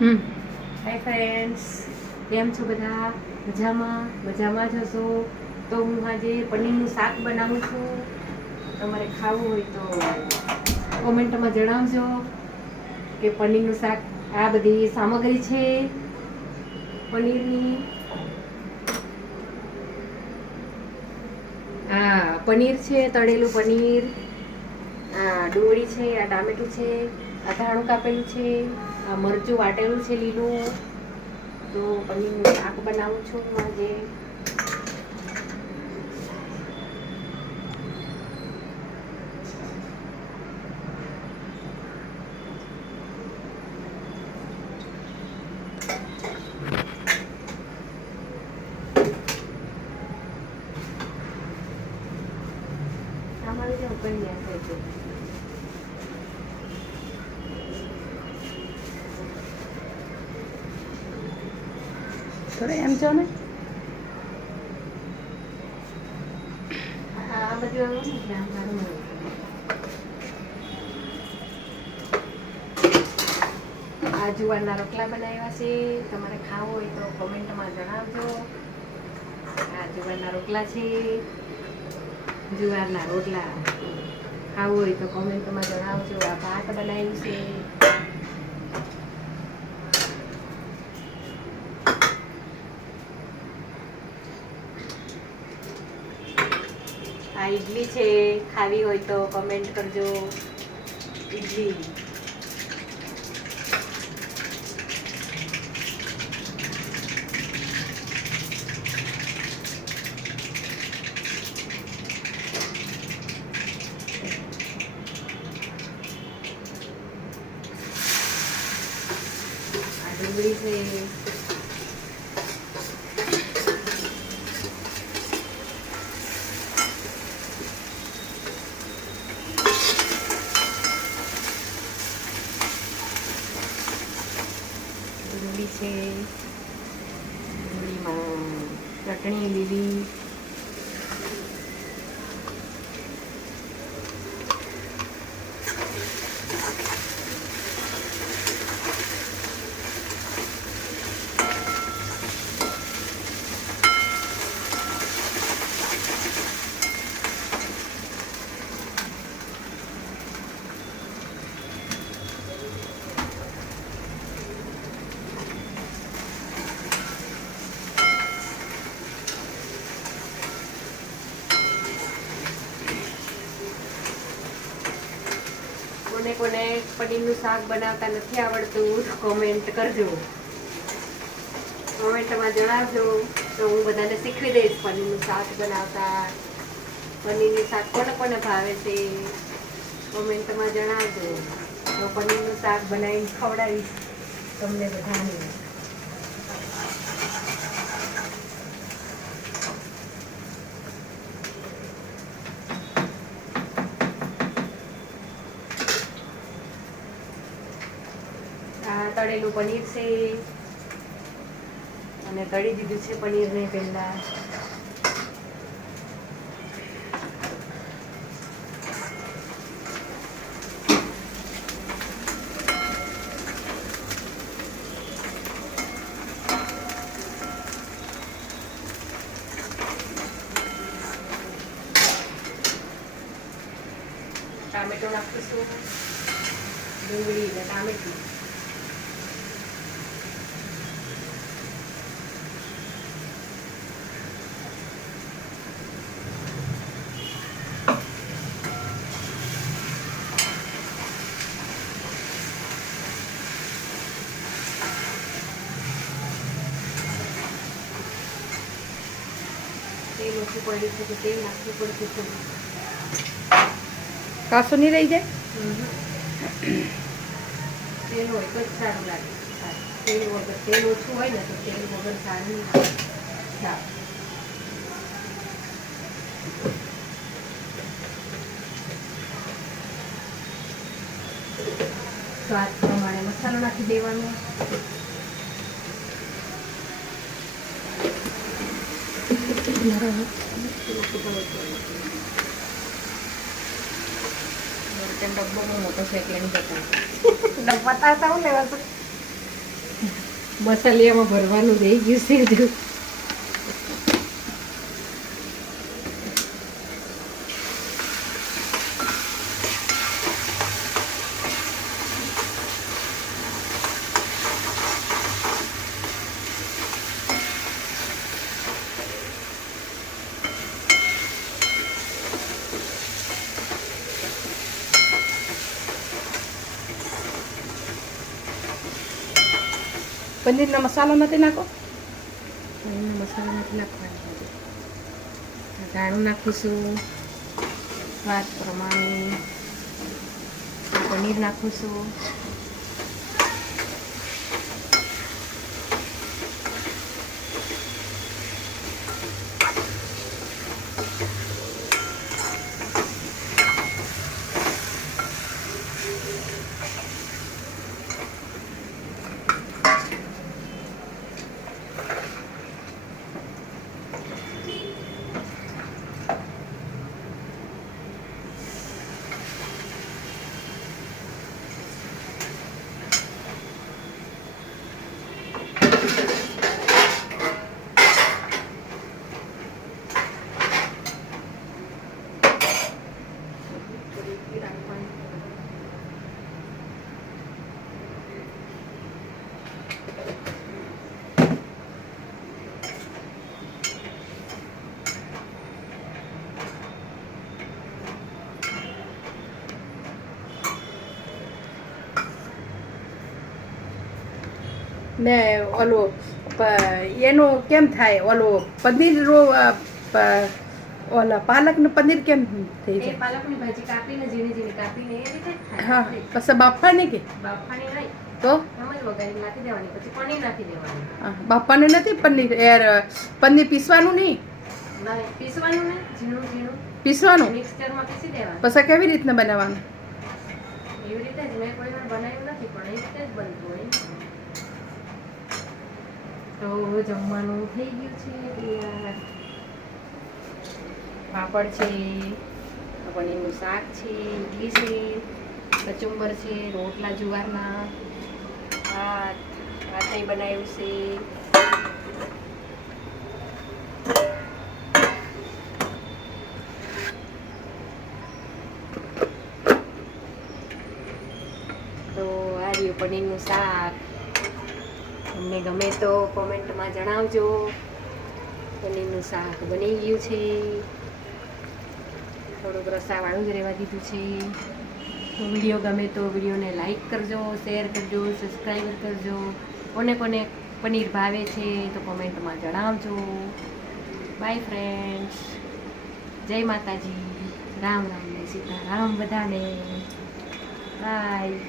Hi friends, કેમ છો બધા? મજામાં જ હશો. તો હું આજે પનીરનું શાક બનાવું છું. તમારે ખાવું હોય તો કોમેન્ટમાં જણાવજો કે પનીરનું શાક આ બધી સામગ્રી છે પનીરની. આ પનીર છે, તળેલું પનીર. આ ડુંગળી છે, આ ટામેટું છે, આ ધાણું કાપેલું છે, આ મરચું વાટેલું છે લીલું. તો પનીરનું શાક બનાવું છું આજે. અમારે જે ઉપન્યાસ છે થોડે એમ છો ને આ બધું નથી આમ મારું. આ જુવારના રોટલા બનાવ્યા છે. તમારે ખાવું હોય તો કોમેન્ટમાં જણાવજો. આ જુવારના રોટલા છે, જુવારના રોટલા. ખાવું હોય તો કોમેન્ટમાં જણાવજો. આ ભાત બનાવ્યું છે. આ ઈડલી છે, ખાવી હોય તો કમેન્ટ કરજો. ઈડલી. આ ડુંગળી છે. ડુંગળી છે, ડુંગળીમાં ચટણી લીલી. કોને પનીરનું શાક બનાવતા નથી આવડતું કોમેન્ટ કરજો. કોમેન્ટમાં જણાવજો તો હું બધાને શીખવી દઈશ પનીરનું શાક બનાવતા. પનીરનું શાક કોને ભાવે છે કોમેન્ટમાં જણાવજો. તો પનીરનું શાક બનાવીને ખવડાવીશ તમને બધાને. તળેલું પનીર છે અને તળી દીધું છે પનીરને પહેલા. ટામેટું નાખીશું, ડુંગળી અને ટામેટું. તેલ ઓછું પડ્યું છે તો તેલ નાખવું પડશે થોડું. કાસો નહીં રહી જાય. તેલ હોય તો જ સારું લાગે. તેલ વગર, તેલ ઓછું હોય ને તો તેલ વગર સારું નહીં લાગે. સ્વાદ પ્રમાણે મસાલો નાખી દેવાનો. ડબ્બો મોટો છે એટલે નહીં જતો. પતાવતા હું લેવા મસાલિયામાં ભરવાનું રહી ગયું છે હજુ. પનીરનો મસાલો નથી નાખો. પનીરનો મસાલો નથી નાખવાનો. ધાણું નાખીશું સ્વાદ પ્રમાણે. પનીર નાખીશું. ને ઓલું એનું કેમ થાય ઓલું પનીર ઓલા પાલકનું પનીર કેમ થઈ એ જાય? પાલકની ભાજી કાપીને ઝીણી ઝીણી કાપીને એ રીતે જ થાય. હા, પછી બાફવાની કે બાફાની નહીં, તો આમ જ વઘારી નાખી દેવાની, પછી પનીર નાખી દેવાનું. બાફવાનું નથી પનીર પનીર પીસવાનું નહીં, નહીં, પીસવાનું નહીં, ઝીણું ઝીણું પીસવાનું. મિક્સચરમાં પીસી દેવાનું. પછી કેવી રીતના બનાવવાનું? એવી રીતે જ મેં કોઈ વાર બનાવ્યું નથી, પણ એ રીતે જ બનતું હોય. તો જમવાનું થઈ ગયું છે તૈયાર. પાપડ છે, પનીરનું શાક છે, ઇડલી છે, કચુંબર છે, રોટલા જુવારના, ભાત ભાતય બનાવ્યું છે. તો આ રહ્યું પનીરનું શાક. તમને ગમે તો કોમેન્ટમાં જણાવજો. પનીરનું શાક બની ગયું છે. થોડુંક રસાવાળું જ રહેવા દીધું છે. તો વિડીયો ગમે તો વિડીયોને લાઈક કરજો, શેર કરજો, સબસ્ક્રાઈબ કરજો. કોને કોને પનીર ભાવે છે તો કોમેન્ટમાં જણાવજો. બાય ફ્રેન્ડ્સ, જય માતાજી, રામ રામ ને સીતારામ બધાને. બાય.